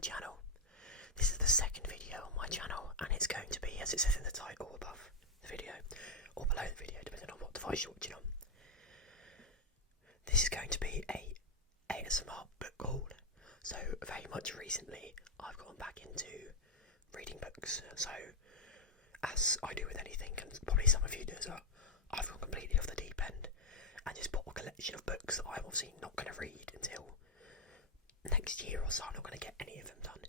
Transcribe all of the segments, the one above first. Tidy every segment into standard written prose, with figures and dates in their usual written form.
channel. This is the second video on my channel, and it's going to be, as it says in the title above the video, or below the video, depending on what device you're watching on. This is going to be a ASMR book haul. So very much recently, I've gone back into reading books. So, as I do with anything, and probably some of you do as well, I've gone completely off the deep end and just bought a collection of books that I'm obviously not going to read until next year or so. I'm not going to get any of them done.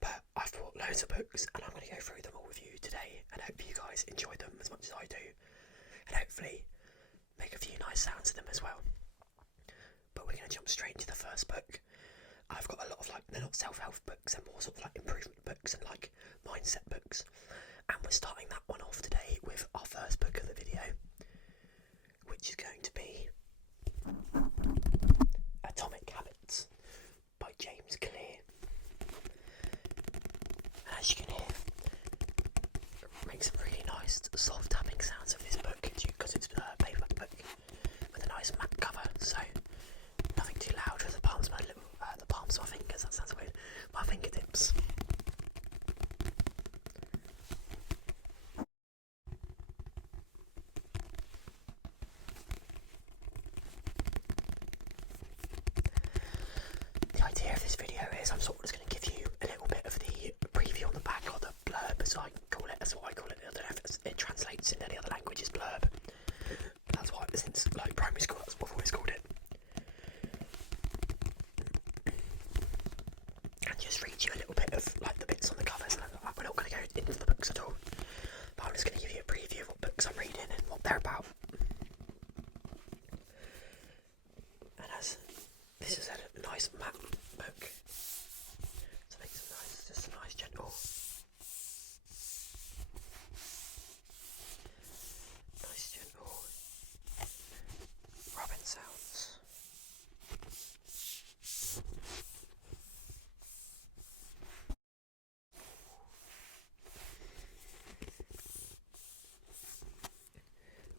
But I've bought loads of books and I'm going to go through them all with you today, and hope you guys enjoy them as much as I do, and hopefully make a few nice sounds of them as well. But we're going to jump straight into the first book. I've got a lot of, they're not self-help books, they're more sort of improvement books and mindset books. And we're starting that one off today with our first book of the video, which is going to be Atomic Habits by James Clear. And as you can hear, it makes some really nice soft tapping sounds of this book, because it's a paperback book with a nice matte cover, so nothing too loud with the palms of my fingers. That sounds weird. My fingertips. The idea of this video is I'm sort of just going to give you a little bit of the preview on the back, or the blurb as I call it. That's what I call it. I don't know if it translates into any other languages, blurb. That's why, since primary school, that's what I've always called it. And just read you a little bit of the bits on the covers. We're not going to go into the books at all, but I'm just going to give you a preview of what books I'm reading and what they're about. And as this is a nice matte book, so make some nice, just some nice gentle, rubbing sounds.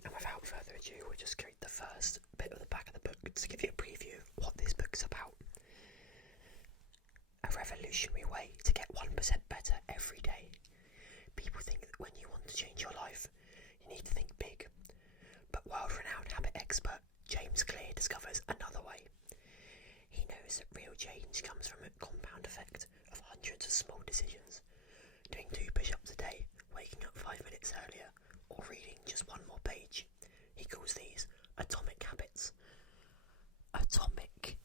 And without further ado, we'll just read the first bit of the back of the book to give you a preview of what this book's about. A revolutionary way to get 1% better every day. People think that when you want to change your life, you need to think big. But world-renowned habit expert James Clear discovers another way. He knows that real change comes from a compound effect of hundreds of small decisions. Doing 2 push-ups a day, waking up 5 minutes earlier, or reading just one more page. He calls these atomic habits. Atomic,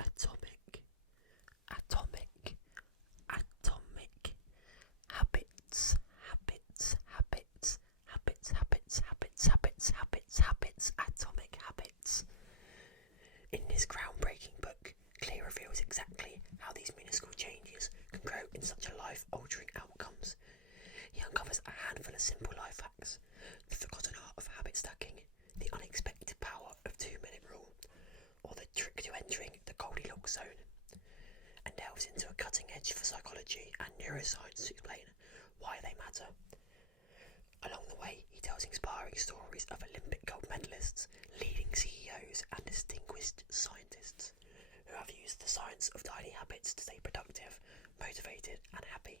atomic, atomic, atomic, habits, habits, habits, habits, habits, habits, habits, habits, habits, atomic habits. In this groundbreaking book, Clear reveals exactly how these minuscule changes can grow in such a life-altering outcomes. He uncovers a handful of simple life hacks, the forgotten art of habit stacking, the unexpected power of 2-minute rule, or the trick to entering the Goldilocks zone, and delves into a cutting edge for psychology and neuroscience to explain why they matter. Along the way, he tells inspiring stories of Olympic gold medalists, leading CEOs, and distinguished scientists who have used the science of tiny habits to stay productive, motivated, and happy.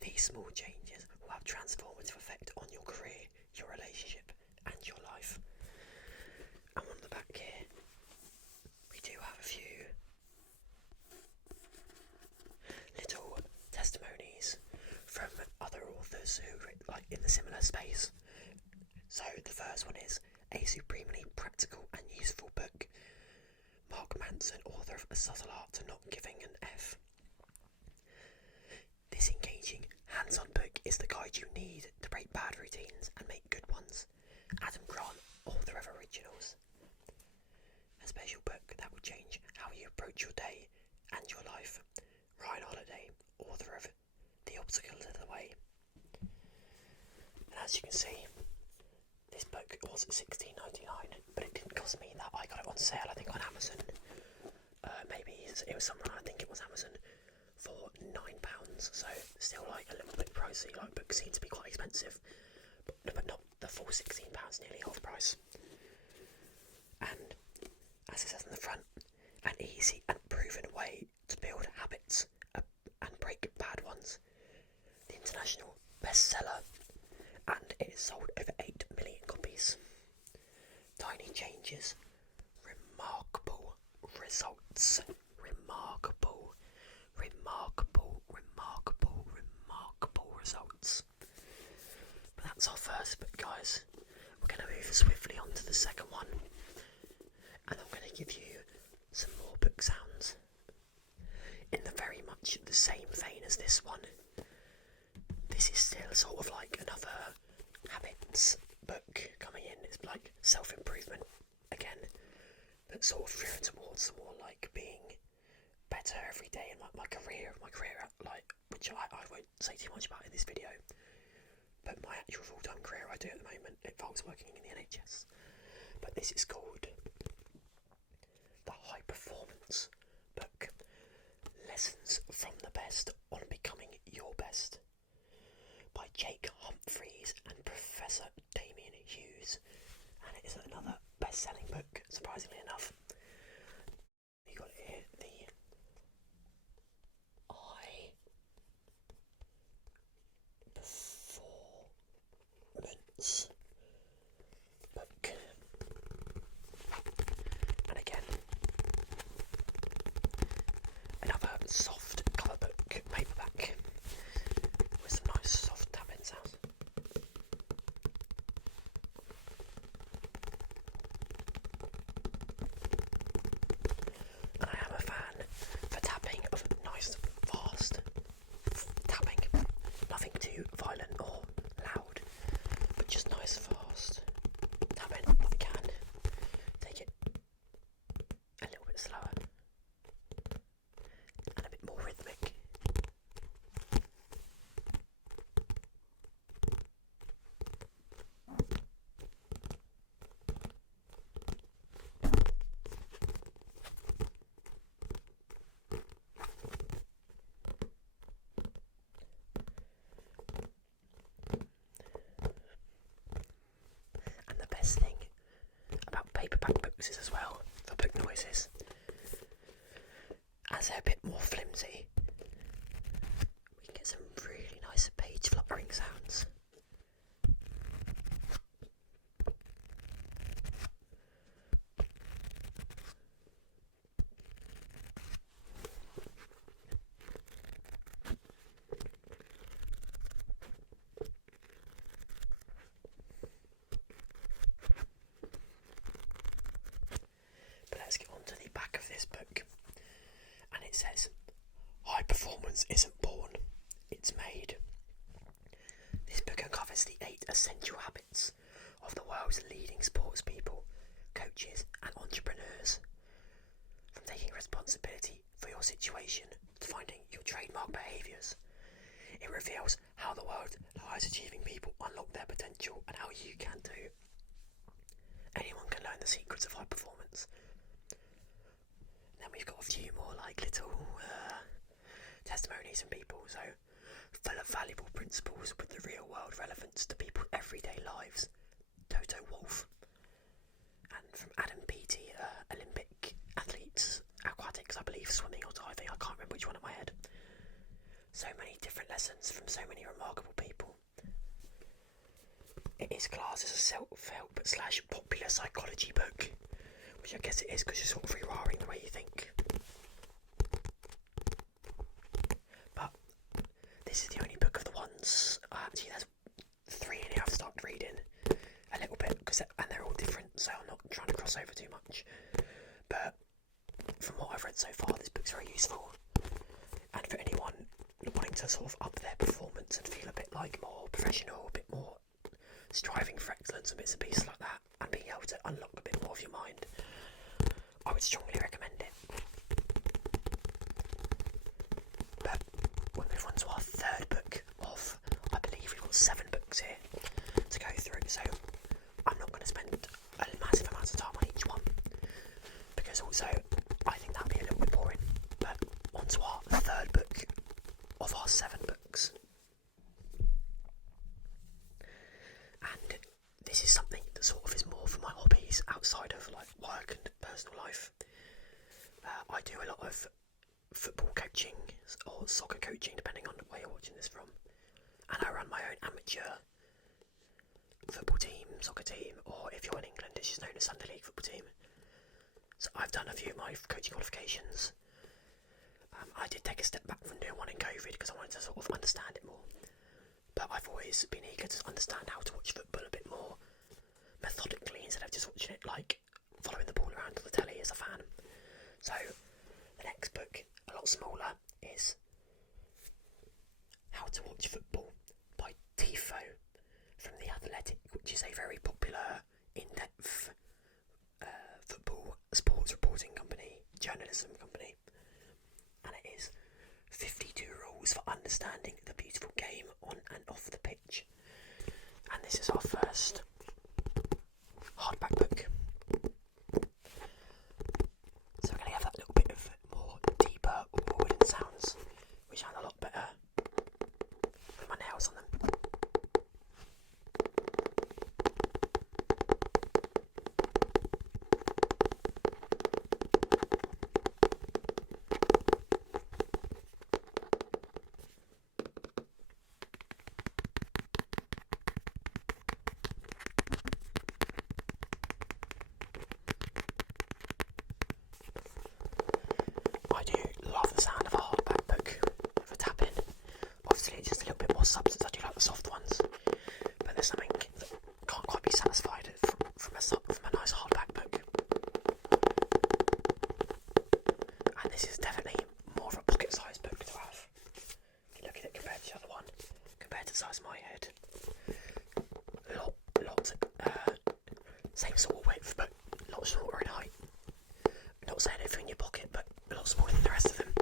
These small changes will have transformative effect on your career, your relationship, and your life. And on the back here, we do have a few little testimonies from other authors who are in the similar space. So the first one is A Supremely Practical and Useful Book. Mark Manson, author of A Subtle Art to Not Giving an F. This engaging, hands-on book is the guide you need to break bad routines and make good ones. Adam Grant, author of Originals. A special book that will change how you approach your day and your life. Ryan Holiday, author of The Obstacles of the Way. And as you can see, this book was $16.99, but it didn't cost me that. I got it on sale, I think, on Amazon. It was someone, I think it was Amazon, for £9. So still a little bit pricey. Books seem to be quite expensive, but not the full £16, nearly half price. And as it says on the front, an easy and proven way to build habits ones. The international bestseller, and it has sold over 8 million copies. Tiny changes, remarkable results. Remarkable results. But that's our first book, guys. We're going to move swiftly on to the second one, and I'm going to give you some more book sounds in the very much the same vein as this one. This is still sort of like another habits book coming in. It's like self-improvement again, but sort of veering towards more like being better every day in my career, like, which I won't say too much about in this video, but my actual full-time career I do at the moment involves working in the NHS. But this is called The High Performance Book, Lessons from the Best on Becoming Your Best, by Jake Humphries and Professor Damien Hughes, and it is another best-selling book, surprisingly enough. You got it here, the High Performance Book, and again, another soft cover book, paperback, with some nice soft tapping sounds. And I am a fan for tapping of nice, fast tapping. Nothing too violent or loud, but just nice, fast tapping if I can. Take it a little bit slower and a bit more rhythmic. And the best thing about paperback books is as well, for book noises, as they're a bit more flimsy, we can get some really nice page fluttering sounds. But let's get on to the back of this book, and it says, "High performance isn't born, it's made." This book uncovers the 8 essential habits of the world's leading sports people, coaches and entrepreneurs. From taking responsibility for your situation to finding your trademark behaviours, it reveals how the world's highest achieving people unlock their potential and how you can too. Anyone can learn the secrets of high performance. And then we've got a few more like little testimonies and people, so full of valuable principles with the real world relevance to people's everyday lives. Toto Wolff. And from Adam Peaty, Olympic athletes, aquatics, I believe, swimming or diving, I can't remember which one in my head. So many different lessons from so many remarkable people. It is classed as a self-help / popular psychology book, which I guess it is because you're sort of rewiring the way you think. But this is the only book of the ones, actually there's 3 in here I've started reading a little bit, and they're all different, so I'm not trying to cross over too much. But from what I've read so far, this book's very useful. And for anyone wanting to sort of up their performance and feel a bit like more professional, a bit more striving for excellence and bits and pieces like that, and being able to unlock a bit more of your mind, I would strongly recommend it. But we'll move on to our third book of, I believe we've got 7 books here to go through, so I'm not going to spend a massive amount of time on each one, because also I think that'd be a little bit boring. But on to our third book of our 7 books. And this is something that sort of is more for my hobbies outside of like work and personal life. I've done a few of my coaching qualifications. I did take a step back from doing one in COVID because I wanted to sort of understand it more. But I've always been eager to understand how to watch football a bit more methodically instead of just watching it like following the ball around on the telly as a fan. So the next book, a lot smaller, is How to Watch Football by Tifo from The Athletic, which is a very popular, in-depth football sports reporting company, journalism company. And it is 52 rules for understanding the beautiful game on and off the pitch. And this is our first hardback book. So we're going to have that little bit of more deeper wooden sounds, which sound a lot better with my nails on them. I do love the sound of a hardback book for tapping. Obviously it's just a little bit more substance. I do like the soft ones, but there's something that can't quite be satisfied from a nice hardback book. And this is definitely more of a pocket-sized book to have. Look at it compared to the other one, compared to the size of my head. Same sort of width, but a lot shorter in height. Not saying it in your pocket, but a lot smaller than the rest of them.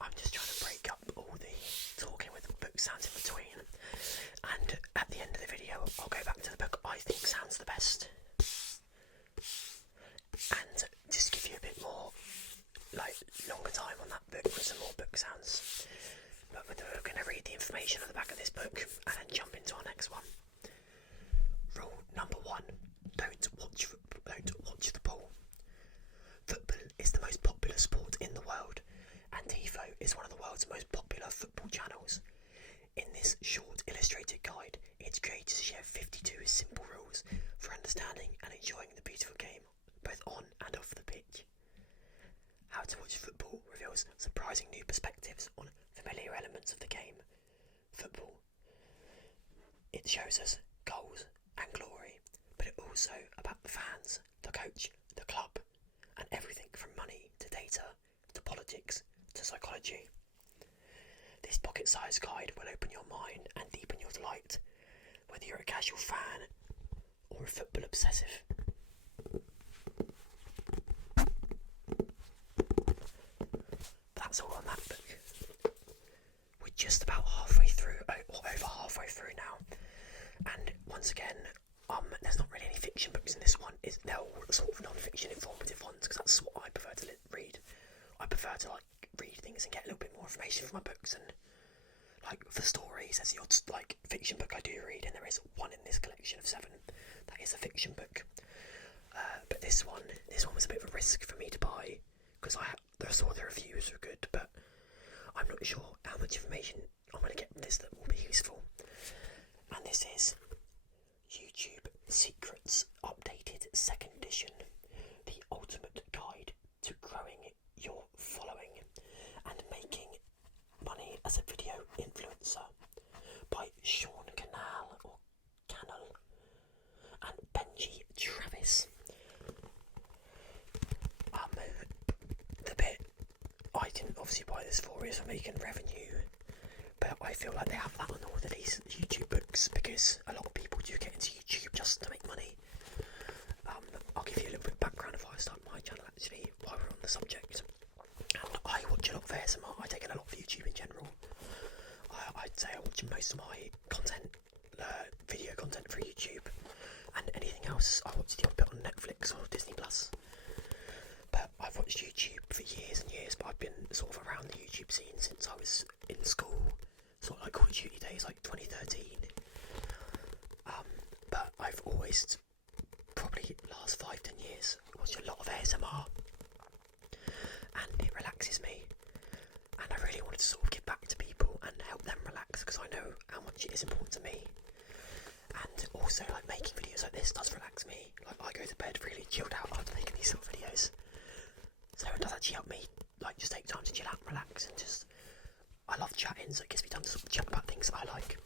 I'm just trying to break up all the talking with the book sounds in between, and at the end of the video I'll go back to the book I think sounds the best and just give you a bit more longer time on that book with some more book sounds. But we're going to read the information on the back of this book and then jump into our next one. Rule number 1: don't watch the ball. Football is the most popular sport in the world, and Tifo is one of the world's most popular football channels. In this short illustrated guide, its creators share 52 simple rules for understanding and enjoying the beautiful game, both on and off the pitch. How to Watch Football reveals surprising new perspectives on familiar elements of the game. Football. It shows us goals and glory, but it's also about the fans, the coach, the club, and everything from money to data to politics to psychology. This pocket-sized guide will open your mind and deepen your delight, whether you're a casual fan or a football obsessive. That's all on that book. We're just about halfway through, or over halfway through now, and once again, there's not really any fiction books in this one. They're all sort of non-fiction informative ones, because that's what I prefer to read. I prefer to read things and get a little bit more information from my books, and for stories, there's the odd fiction book I do read, and there is one in this collection of 7 that is a fiction book. But this one was a bit of a risk for me to buy, because I saw the reviews were good, but I'm not sure how much information I'm going to get from this that will be useful. And this is YouTube Secrets Updated 2nd Edition, the ultimate guide to growing your following and making money as a video influencer, by Sean Cannell and Benji Travis. The bit I didn't obviously buy this for is for making revenue, but I feel like they have that on all of these YouTube books, because a lot of people do get into YouTube just to make money. I'll give you a little bit of background before I start my channel, actually, while we're on the subject. And I watch a lot of ASMR. I take in a lot of YouTube in general. I did say I watch most of my content, video content for YouTube, and anything else I watch the odd bit on Netflix or Disney Plus. But I've watched YouTube for years and years, but I've been sort of around the YouTube scene since I was in school, sort of like Call of Duty days, like 2013. But I've always, probably last 5-10 years, watched a lot of ASMR, and it relaxes me, and I really wanted to sort of give back to people and help them relax, because I know how much it is important to me. And also, like, making videos like this does relax me. Like, I go to bed really chilled out after making these sort of videos, so it does actually help me, like, just take time to chill out and relax, and just, I love chatting, so it gives me time to sort of chat about things that I like.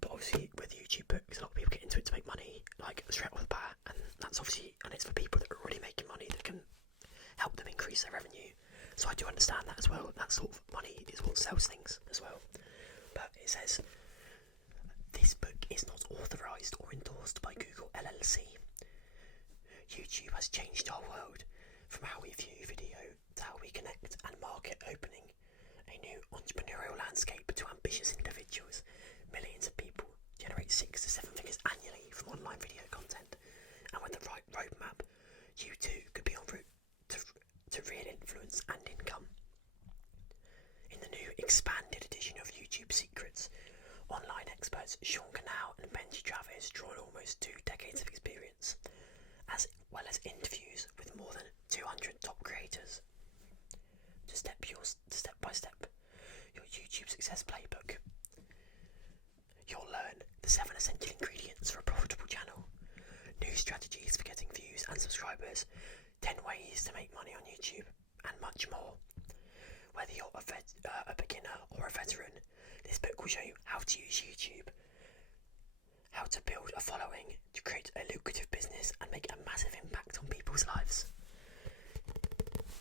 But obviously with YouTube books, a lot of people get into it to make money, like, straight off the bat, and that's obviously, and it's for people that are already making money that can help them increase their revenue. So I do understand that as well. That sort of money is what sells things as well. But it says, this book is not authorised or endorsed by Google LLC. YouTube has changed our world from how we view video to how we connect and market, opening a new entrepreneurial landscape to ambitious individuals. Millions of people generate 6 to 7 figures annually from online video content, and with the right roadmap, you too could be on route to real influence and income. In the new expanded edition of YouTube Secrets, online experts Sean Canal and Benji Travis draw on almost 2 decades of experience, as well as interviews with more than 200 top creators, to step by step your YouTube success playbook. You'll learn the 7 essential ingredients for a profitable channel, new strategies for getting views and subscribers, 10 ways to make money on YouTube, and much more. Whether you're a beginner or a veteran, this book will show you how to use YouTube, how to build a following, to create a lucrative business and make a massive impact on people's lives.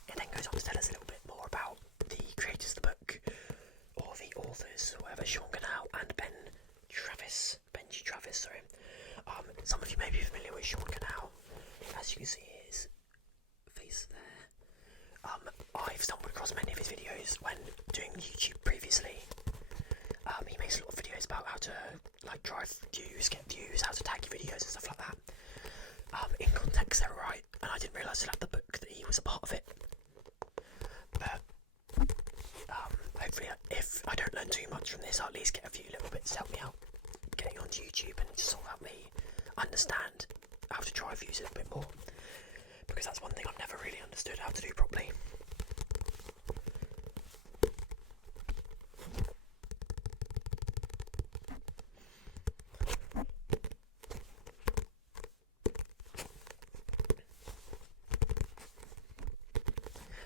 It then goes on to tell us a little bit more about the creators of the book, or the authors, whatever, Sean Canal and Benji Travis, sorry. Some of you may be familiar with Sean Canal. As you can see, his face there. I've stumbled across many of his videos when doing YouTube previously. He makes a lot of videos about how to, like, drive views, get views, how to tag your videos and stuff like that. In context, they're right, and I didn't realise at the book that he was a part of it. But hopefully, if I don't learn too much from this, I'll at least get a few little bits to help me out getting onto YouTube, and just sort of help me understand how to drive views a little bit more, because that's one thing I've never really understood how to do properly.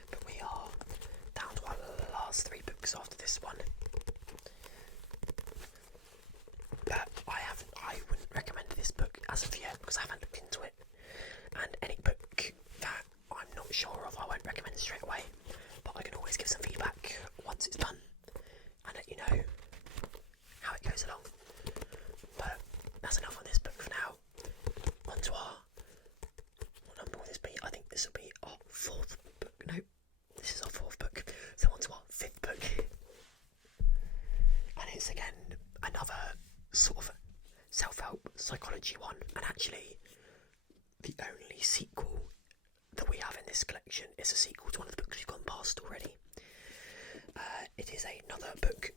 But we are down to our last 3 books after this one. But I wouldn't recommend this book as of yet, because I haven't looked into it. And any book that I'm not sure of, I won't recommend straight away. But I can always give some feedback once it's done, and let you know how it goes along. But that's enough on this book for now. On to our, what number will this be? I think this will be our 4th book. No, this is our 4th book. So on to our 5th book. And it's again another sort of self-help psychology one, and actually the only sequel that we have in this collection is a sequel to one of the books we've gone past already. It is another book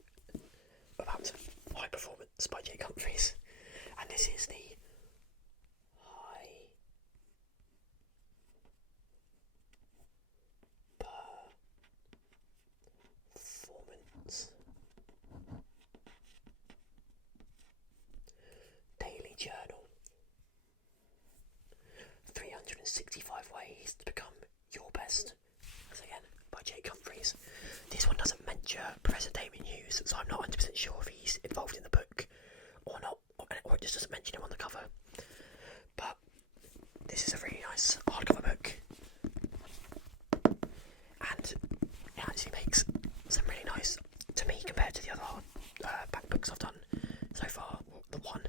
about high performance by Jake Humphries, and this is the High Performance Daily Journal. 365 Ways to Become Your Best. As again, by Jake Humphries. This one doesn't mention Professor Damien Hughes, so I'm not 100% sure if he's involved in the book or not, or it just doesn't mention him on the cover. But this is a really nice hardcover book, and it actually makes some really nice, to me, compared to the other back books I've done so far, the one,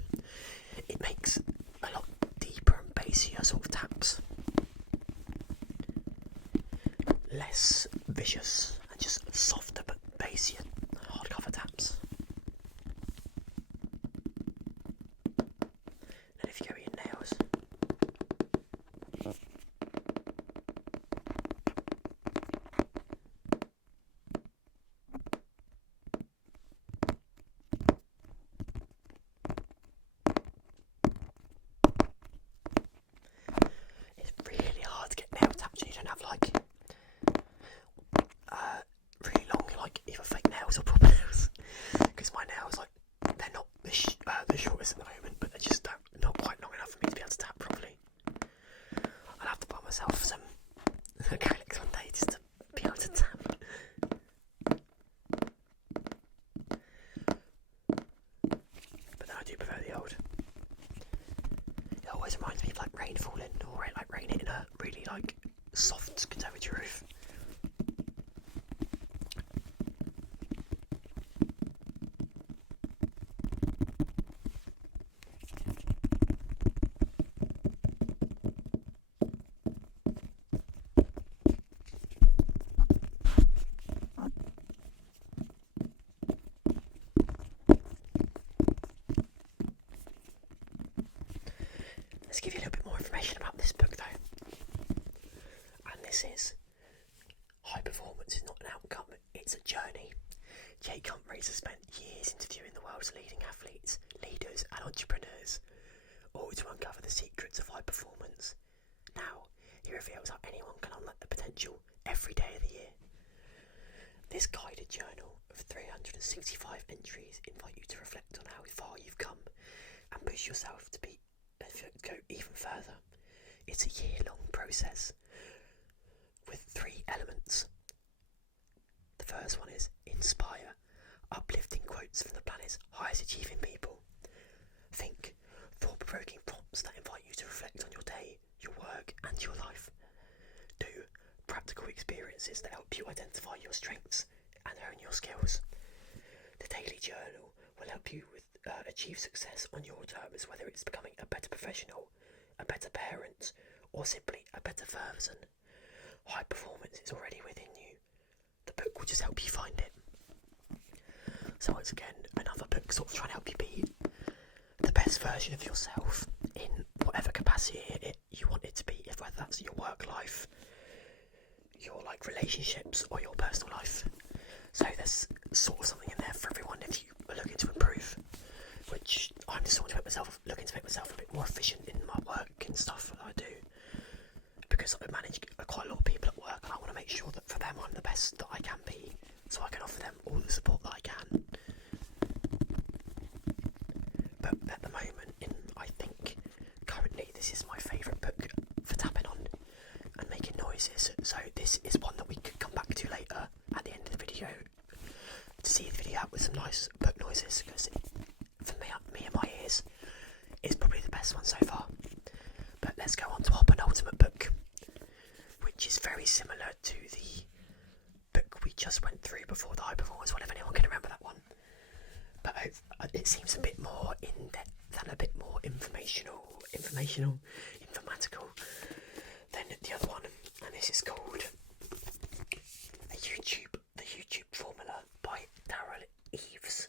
it makes a lot deeper and bassier sort of taps, less vicious and just softer but bassier hardcover taps. rain falling, or like rain hitting a really like soft conservatory roof. Let's give you a little bit more information about this book though. And this is High Performance is Not an Outcome, It's a Journey. Jake Humphries has spent years interviewing the world's leading athletes, leaders and entrepreneurs, all to uncover the secrets of high performance. Now, he reveals how anyone can unlock the potential every day of the year. This guided journal of 365 entries invite you to reflect on how far you've come and push yourself to go even further. It's a year-long process with 3 elements. The first one is inspire, uplifting quotes from the planet's highest achieving people. Think, thought-provoking prompts that invite you to reflect on your day, your work and your life. 2. Practical experiences that help you identify your strengths and hone your skills. The daily journal will help you achieve success on your terms, whether it's becoming a better professional, a better parent, or simply a better person. High performance is already within you. The book will just help you find it. So once again, another book sort of trying to help you be the best version of yourself in whatever capacity you want it to be, if whether that's your work life, your like relationships, or your personal life. So there's sort of something in there for everyone if you are looking to improve, which I'm just looking to make myself a bit more efficient in my work and stuff that I do, because I manage quite a lot of people at work and I want to make sure that for them I'm the best that I can be, so I can offer them all the support that I can. But at the moment, I think currently this is my favourite book for tapping on and making noises, so this is one that we could come back to later at the end of the video to see the video out with some nice book noises, because for me and my ears is probably the best one so far. But let's go on to our penultimate book, which is very similar to the book we just went through before, the High Performance one, if anyone can remember that one. But it seems a bit more in-depth and a bit more informatical than the other one, and this is called The YouTube Formula by Daryl Eves,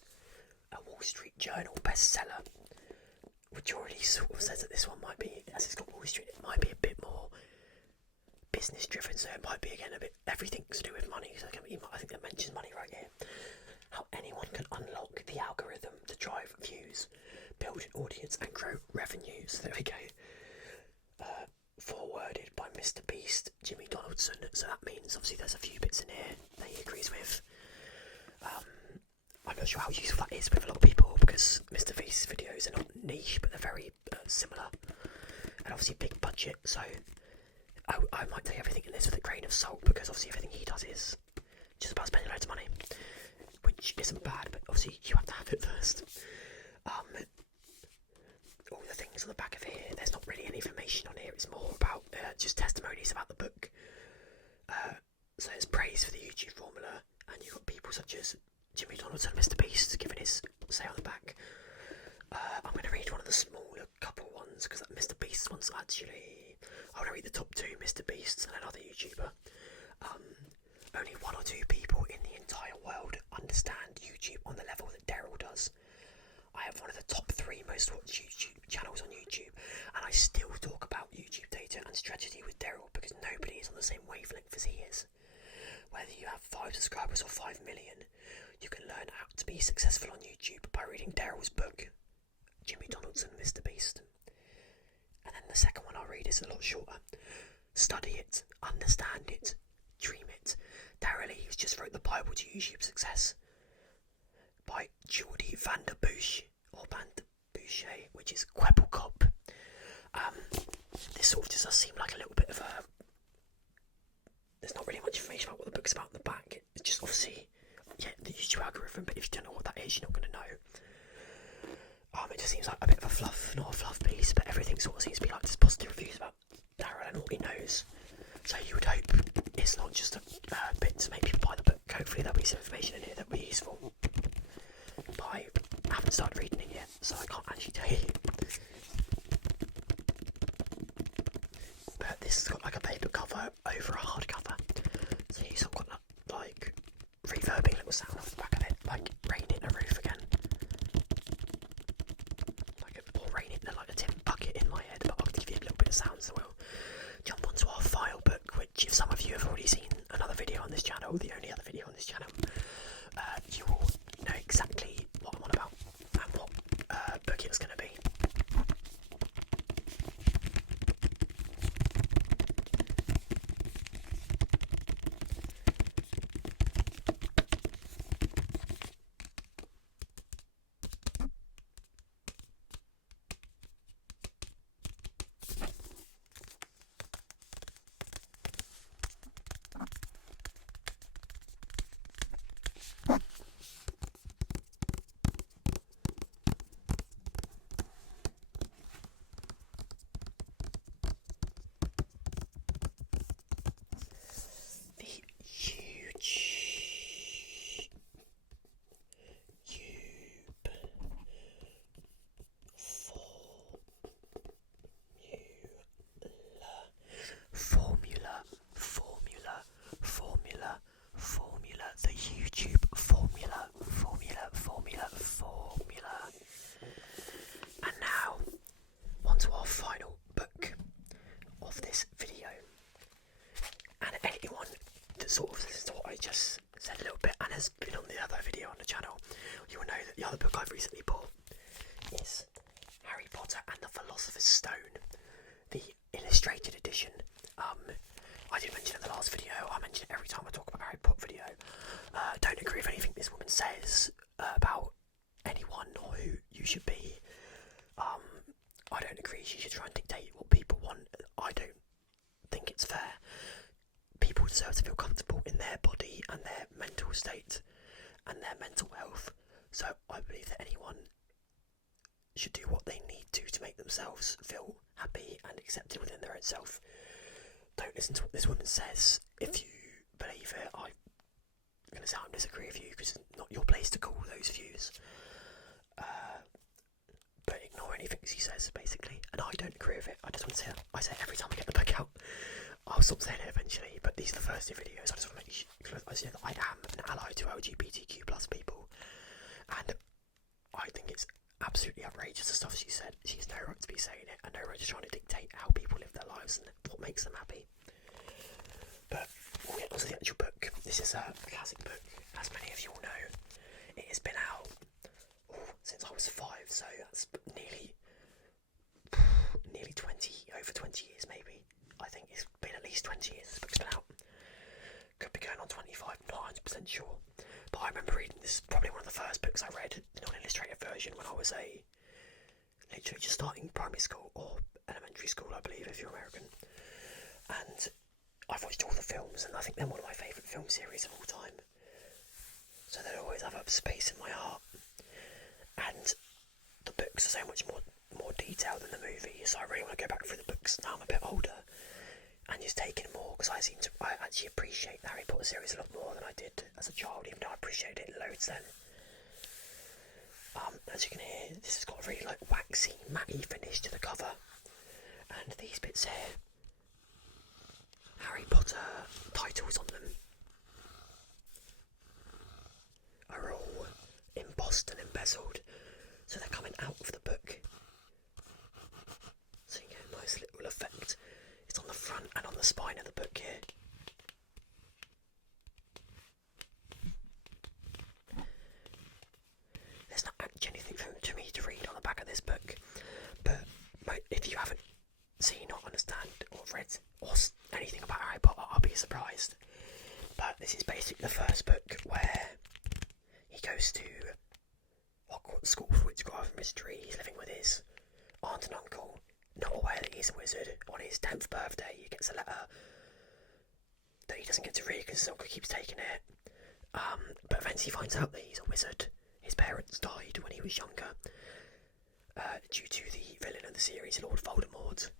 a Wall Street Journal bestseller, which already sort of says that this one might be, as it's got Wall Street, it might be a bit more business driven, so it might be again a bit everything to do with money. So I think that mentions money right here. How anyone can unlock the algorithm to drive views, build an audience and grow revenues. There we go. Forwarded by Mr. Beast, Jimmy Donaldson. So that means obviously there's a few bits in here that he agrees with. I'm not sure how useful that is with a lot of people, because Mr. Beast's videos are not niche, but they're very similar, and obviously big budget. So I might take everything in this with a grain of salt, because obviously everything he does is just about spending loads of money, which isn't bad, but obviously you have to have it first. All the things on the back of here, there's not really any information on here, it's more about just testimonies about the book. So there's praise for the YouTube formula, and you've got people such as Jimmy Donaldson, Mr. Beast, giving his say on the back. I'm going to read one of the smaller couple ones, because that Mr. Beast one's actually, I'm going to read the top 2 Mr. Beasts and another YouTuber. Only 1 or 2 people in the entire world understand YouTube on the level that Daryl does. I have one of the top 3 most watched YouTube channels on YouTube, and I still talk about YouTube data and strategy with Daryl, because nobody is on the same wavelength as he is. Whether you have 5 subscribers or 5 million, you can learn how to be successful on YouTube by reading Daryl's book, Jimmy Donaldson, Mr. Beast. And then the second one I'll read is a lot shorter. Study it, understand it, dream it. Daryl Eves just wrote the Bible to YouTube success, by Geordie van der Bush, or Van der Boucher, which is Kwebbelkop. This sort of just does seem like a little bit of a... There's not really much information about what the book's about in the back. It's just obviously, the YouTube algorithm, but if you don't know what that is, you're not going to know. It just seems like a bit of a fluff, not a fluff piece, reviews, but everything sort of seems to be like just positive reviews about Daryl and what he knows. So you would hope it's not just a bit to make people buy the book. Hopefully there'll be some information in here that will be useful. But I haven't started reading it yet, so I can't actually tell you. But this has got like a paper cover over a hard cover, so you sort of got that like reverbing little sound off the back of it, like rain hitting a roof again, or rain hitting like a tin bucket in my head. But I'll give you a little bit of sound, so we'll jump onto our file book, which if some of you have already seen another video on this channel, the only other video on this channel, you will know exactly what I'm on about and what book it was going to be. Sort of listen to what I just said a little bit and has been on the other video on the channel, you will know that the other book I've recently bought is Harry Potter and the Philosopher's Stone, the illustrated edition. I did mention in the last video, I mention it every time I talk about a Harry Potter video. Don't agree with anything this woman says about anyone or who you should be. I don't agree she should try and dictate what people want. I don't think it's fair. People deserve to feel comfortable in their body and their mental state and their mental health. So I believe that anyone should do what they need to make themselves feel happy and accepted within their own self. Don't listen to what this woman says. If you believe it, I'm going to say I disagree with you because it's not your place to call those views. But ignore anything she says, basically. And I don't agree with it. I just want to say that. I say it every time I get the book out. I'll stop saying it eventually, but these are the first two videos. I just want to make sure that I am an ally to LGBTQ plus people, and I think it's absolutely outrageous the stuff she said. She has no right to be saying it, and no right to trying to dictate how people live their lives and what makes them happy. But we'll get onto the actual book. This is a classic book, as many of you will know. It has been out since I was 5, so that's nearly 20, over 20 years maybe. I think it's been at least 20 years this book's been out. Could be going on 25, I'm not 100% sure. But I remember reading this, probably one of the first books I read, the non-illustrated version, when I was literally just starting primary school or elementary school, I believe, if you're American. And I've watched all the films, and I think they're one of my favourite film series of all time. So they always have a space in my heart. And the books are so much more detailed than the movie, so I really want to go back through the books now I'm a bit older and just take in more, because I actually appreciate the Harry Potter series a lot more than I did as a child, even though I appreciated it loads then. As you can hear, this has got a really like waxy, matte finish to the cover, and these bits here, Harry Potter titles on them, are all embossed and embezzled, so they're coming out of the book. So you get a nice little effect. It's on the front and on the spine of the book here. There's not actually anything for me to read on the back of this book, but if you haven't seen or understand or read or anything about Harry Potter, I'll be surprised. But this is basically the first book where he goes to Hogwarts School for Witchcraft and Mystery. He's living with his aunt and uncle, not aware that he's a wizard. On his 10th birthday, he gets a letter that he doesn't get to read because his uncle keeps taking it. But eventually he finds out that he's a wizard. His parents died when he was younger, due to the villain of the series, Lord Voldemort.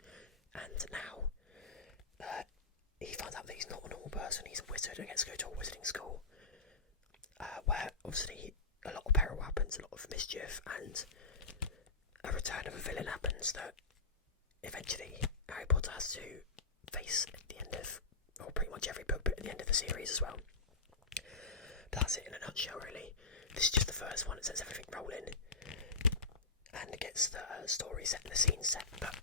And now he finds out that he's not a normal person, he's a wizard and gets to go to a wizarding school, where obviously a lot of peril happens, a lot of mischief, and a return of a villain happens that eventually Harry Potter has to face at the end of, or pretty much every book, but at the end of the series as well. But that's it in a nutshell, really. This is just the first one. It sets everything rolling and it gets the story set and the scene set. But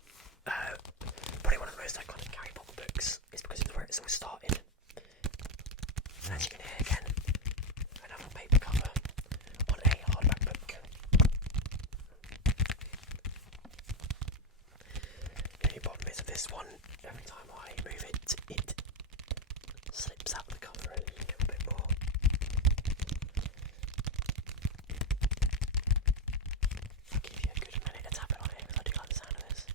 probably one of the most iconic Harry Potter books is because it's where it's all started. And as you can hear again, another paper cover on a hardback book. The only problem is with this one, every time I move it, it slips out the cover a little bit more. I'll give you a good minute to tap it on it because I do like the sound of this.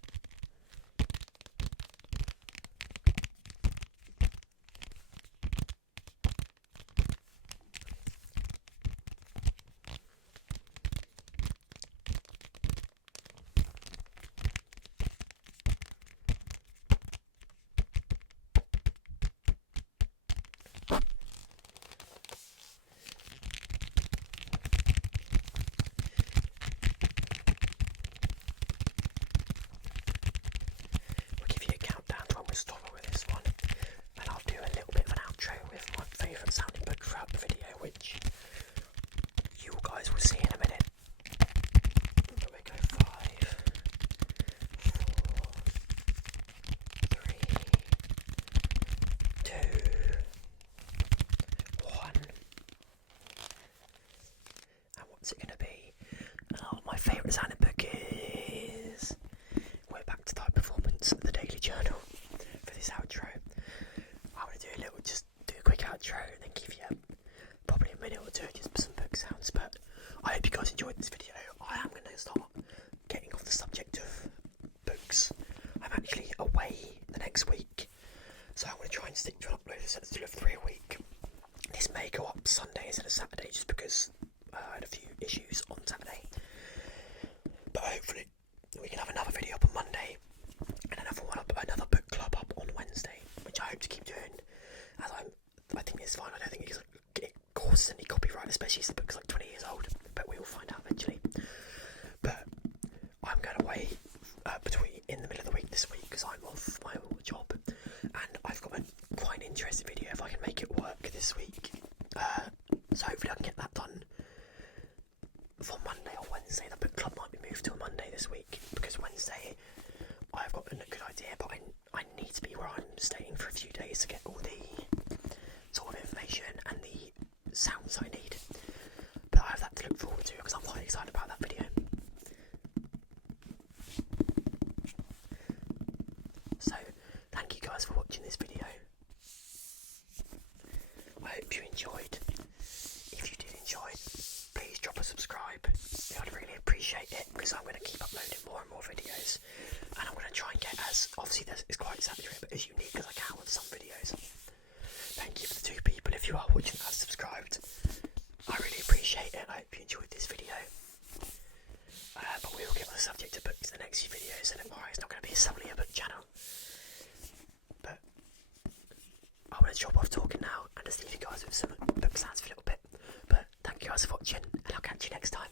We'll give you a countdown to when we're stopping with this one, and I'll do a little bit of an outro with my favourite sounding book throughout the video, which you guys will see in a minute. But we go 5, 4, 3, 2, 1. And what's it going to be? Oh, my favourite sounding book is... We're back to that performance at the Daily Journal for this outro. I'm going to do a quick outro and then give you probably a minute or two just for some book sounds. But I hope you guys enjoyed this video. I am going to start getting off the subject of books. I'm actually away the next week, so I'm going to try and stick to an upload set of 3 a week. This may go up Sunday instead of Saturday just because I had a few issues on Saturday. But hopefully we can have another video up on Monday and another book club up on Wednesday, which I hope to keep doing. As I think it's fine. I don't think it causes any copyright, especially if the book's like 20 years old. But we will find out eventually. But I'm going away in the middle of the week this week because I'm off my job, and I've got quite an interesting video if I can make it work this week. So hopefully I can get that done for Monday or Wednesday. The book club might be moved to a Monday this week because Wednesday I've got a good idea, but I need to be where I'm staying for a few days to get all the sort of information and the sounds I need. But I have that to look forward to because I'm quite excited about that video. So thank you guys for watching this video. I hope you enjoyed. If you did enjoy, please drop a subscribe. I'd really appreciate it because I'm going to keep uploading more and more videos, and I'm going to try and get as, obviously it's quite saturated, but as unique as I can with some videos. Thank you for the 2 people if you are watching that subscribed. I really appreciate it. I hope you enjoyed this video. But we will get on the subject of books in the next few videos, and tomorrow it's not going to be solely a book channel. But I want to drop off talking now and just leave you guys with some book sounds for a little bit. But thank you guys for watching, and I'll catch you next time.